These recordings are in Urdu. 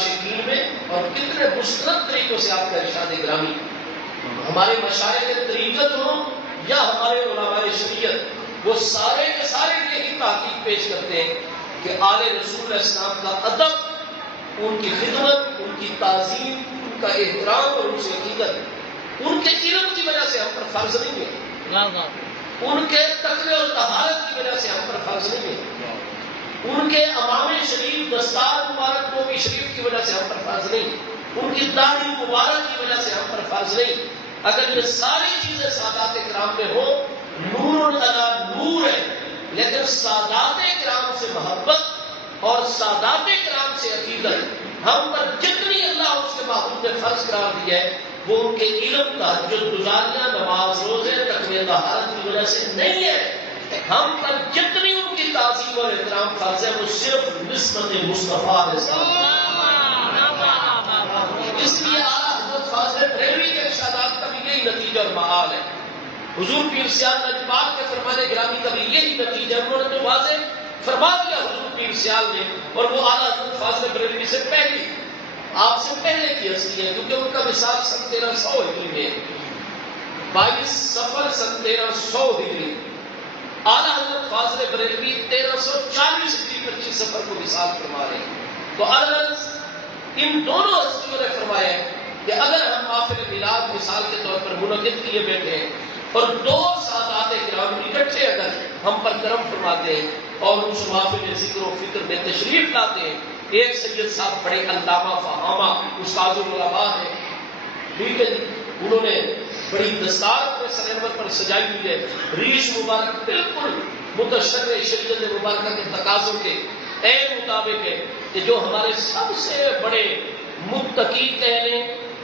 عاشقین میں، اور کتنے مستند طریقوں سے آپ کا ارشاد گرامی، ہمارے مشائخ طریقت ہوں یا ہمارے علماء شریعت، وہ سارے کے سارے یہی تحقیق پیش کرتے ہیں کہ آل رسول علیہ السلام کا ادب، ان کی خدمت، ان کی تعظیم، ان کا احترام اور ان سے عقیدت ان کے علم کی وجہ سے ہم پر فرض نہیں ہے، ان کے تقوی اور طہارت کی وجہ سے ہم پر فرض نہیں ہے، ان کے امام شریف دستار مبارک نومی شریف کی وجہ سے ہم پر فرض نہیں، ان کی داڑھی مبارک کی وجہ سے ہم پر فرض نہیں۔ اگر یہ ساری چیزیں سادات کرام میں ہو، نور علی نور ہے، لیکن سادات کرام سے محبت اور سادات کرام سے عقیدت ہم پر جتنی اللہ اس کے محبوب نے فرض قرار دی ہے، وہ ان کے علم، تہجد گزاریاں، نماز روزے، تقوی طہارت کی وجہ سے نہیں ہے۔ ہم پر جتنی ان کی تعظیم اور احترام فرض ہے، وہ صرف نسبت مصطفیٰ علیہ السلام۔ اس لیے اعلیٰ حضرت فاضل بریلوی کے ارشادات کا بھی یہی نتیجہ اور معال ہے، حضور پیر سیال نجبات کے فرمان گرامی کا بھی یہی نتیجہ ہے۔ انہوں نے تو واضح فرما دیا حضور پیر سیال نے، اور وہ اعلیٰ حضرت فاضل بریلوی سے پہلی، آپ سے پہلے کی ہستی ہے، کیونکہ ان کا وصال سن 1300 ہجری میں، 22 صفر سن 1300 ہجری۔ اعلیٰ حضرت فاضل بریلوی 1340 ہجری 25 صفر کو وصال فرما رہے ہیں۔ تو الغرض ان دونوں ہستیوں نے فرمایا کہ اگر ہم محفل میلاد مثال کے طور پر منعقد کیے بیٹھے ہیں اور دو سادات کرام اکٹھے اگر ہم پر کرم فرماتے ہیں اور اس محفل ذکر و فکر میں تشریف لاتے ہیں، ایک سید صاحب بڑے علامہ فہامہ استاد العلماء ہیں، ٹھیک ہے جی، انہوں نے بڑی دستار اپنے سرور پر سجائی ہوئی ہے، ریش مبارک بالکل متشرع شریعت مبارکہ کے تقاضوں کے عین مطابق ہے، کہ جو ہمارے سب سے بڑے متقی کہہ لیں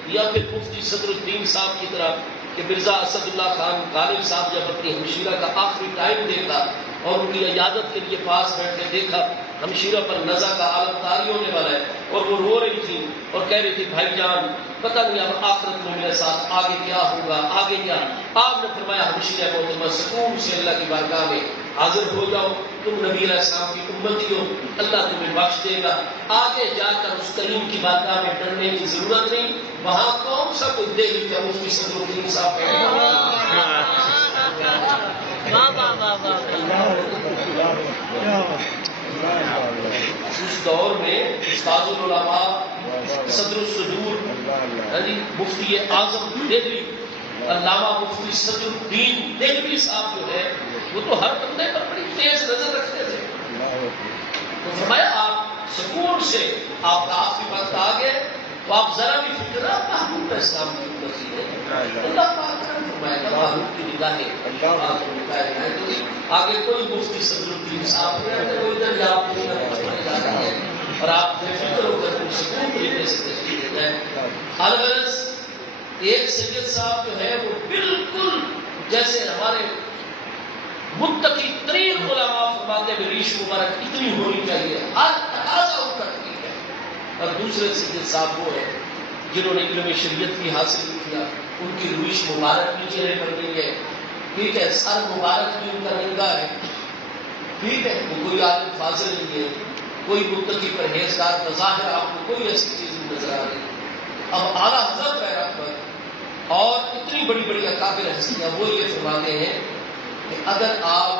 یا پھر مفتی صدر الدین صاحب کی طرح، کہ مرزا اسد اللہ خان غالب صاحب جب اپنی ہمشیرہ کا آخری ٹائم دیکھا اور ان کی عیادت کے لیے پاس بیٹھ کے دیکھا، ہمشیرہ پر نزا کا عالم طاری ہونے والا ہے اور وہ رو رہی تھی اور کہہ رہی تھی بھائی جان پتہ نہیں اب آخرت میں میرے ساتھ آگے کیا ہوگا، آگے کیا۔ آپ نے فرمایا ہمشیرہ محترمہ سکون سے اللہ کی بارگاہ میں حاضر ہو جاؤ، تم نبی علیہ السلام کی امتی ہو، اللہ تمہیں بخش دے گا، آگے جا کر اس کریم کی بارگاہ میں ڈرنے کی ضرورت نہیں، وہاں کون سا کچھ دے گی کیا مفتی صدر الدین صاحب اس دور میں استاد العلماء صدر الصدور مفتی اعظم دہلوی علامہ مفتی صدر الدین دہلوی صاحب جو ہے وہ تو ہر بندے پر بڑی تیز نظر رکھتے تھے، تو فرمایا آپ سکون سے آپ کا آخری وقت آ گئے تو آپ ذرا بھی فکر نہ، محبوب اسلام کی امتی ہے، اللہ پاک نے فرمایا تھا محبوب کی نگاہیں آگے کوئی مفتی صدر الدین صاحب نے کوئی دریافت نہیں جا رہا ہے اور آپ بے فکر ہو کر سکون طریقے سے تشریح دیتا ہے۔ الغرض ایک سید صاحب جو ہے وہ بالکل جیسے ہمارے متقی ترین علماء فرماتے ہیں ریش مبارک اتنی ہونی چاہیے، ہر تقاضا ان کا ٹھیک ہے، اور دوسرے سید صاحب وہ ہیں جنہوں نے علم شریعت بھی حاصل کیا، ان کی ریش مبارک بھی چہرے پر نہیں ہے، ٹھیک ہے، سر مبارک بھی ان کا ننگا ہے، ٹھیک ہے، وہ کوئی عالم فاضل نہیں ہے، کوئی متقی پرہیزگار بظاہر آپ کو کوئی ایسی چیز نہیں نظر آ رہی۔ اب اعلیٰ حضرت رحمت اور اتنی بڑی بڑی اکابر ہستیاں وہ یہ فرماتے ہیں کہ اگر آپ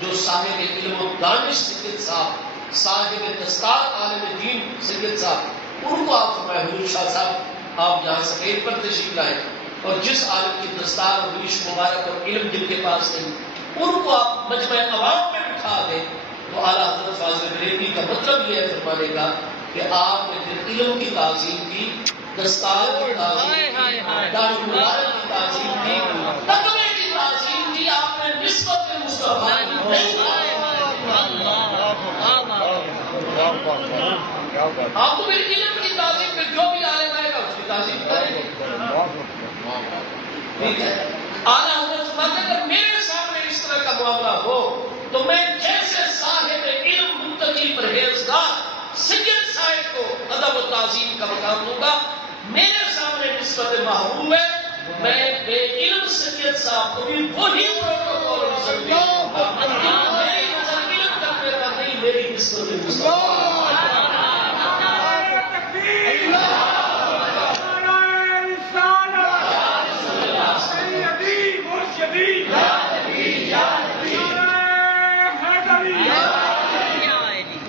جو صاحب علم و دانش سید صاحب، صاحب دستار عالم دین سید صاحب، ان کو آپ فرمائے حضور شاہ صاحب آپ یہاں سفید پر تشریف لائیں، اور جس عالم کی دستار اور ریش مبارک اور علم جن کے پاس نہیں ان کو آپ مجمع عوام میں بٹھا دیں، تو اعلیٰ حضرت فاضل بریلوی کا مطلب یہ ہے فرمانے کا کہ آپ نے پھر علم کی تعظیم کی، دستار کی تعظیم کی، داڑھی مبارک کی تعظیم کی، تقوی کی تعظیم کی، آپ نے نسبت مصطفیٰ آپ تو میری علم کی تعظیم پہ جو بھی عالم آئے گا اس کی تعظیم کریں گے، ٹھیک ہے۔ اعلیٰ حضرت فرماتے ہیں اگر میرے سامنے اس طرح کا معاملہ ہو تو میں جیسے صاحب علم متقی پرہیزگار سید صاحب کو ادب و تعظیم کا مقام دوں گا، میرے سامنے نسبت محبوب ہے، میں بے علم سید صاحب کو بھی وہی پروٹوکول اور ضروری میری نظر علم کرنے کا نہیں، میری نسبت مصطفیٰ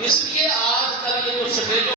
اس لیے آج کل یہ جو سفید